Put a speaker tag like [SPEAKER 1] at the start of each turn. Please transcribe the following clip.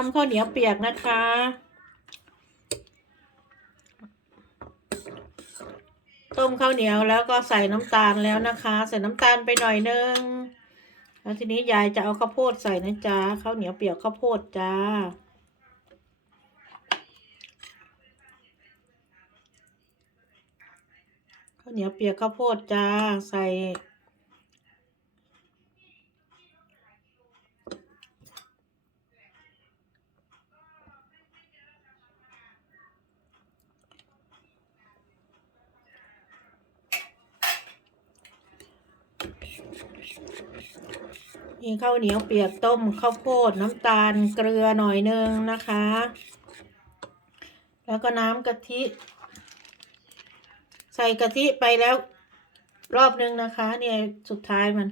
[SPEAKER 1] ทำข้าวเหนียวเปียกนะคะ ต้มข้าวเหนียวแล้วก็ใส่น้ำตาลแล้วนะคะ ใส่น้ำตาลไปหน่อยนึงแล้วทีนี้ยายจะเอาข้าวโพดใส่นะจ๊ะข้าวเหนียวเปียกข้าวโพดจ้าข้าวเหนียวเปียกข้าวโพดจ้าใส่ มีข้าวเหนียวเปียกต้มข้าวโพดน้ำตาลเกลือหน่อยนึงนะคะ แล้วก็น้ำกะทิ ใส่กะทิไปแล้วรอบนึงนะคะ เนี่ยสุดท้ายมัน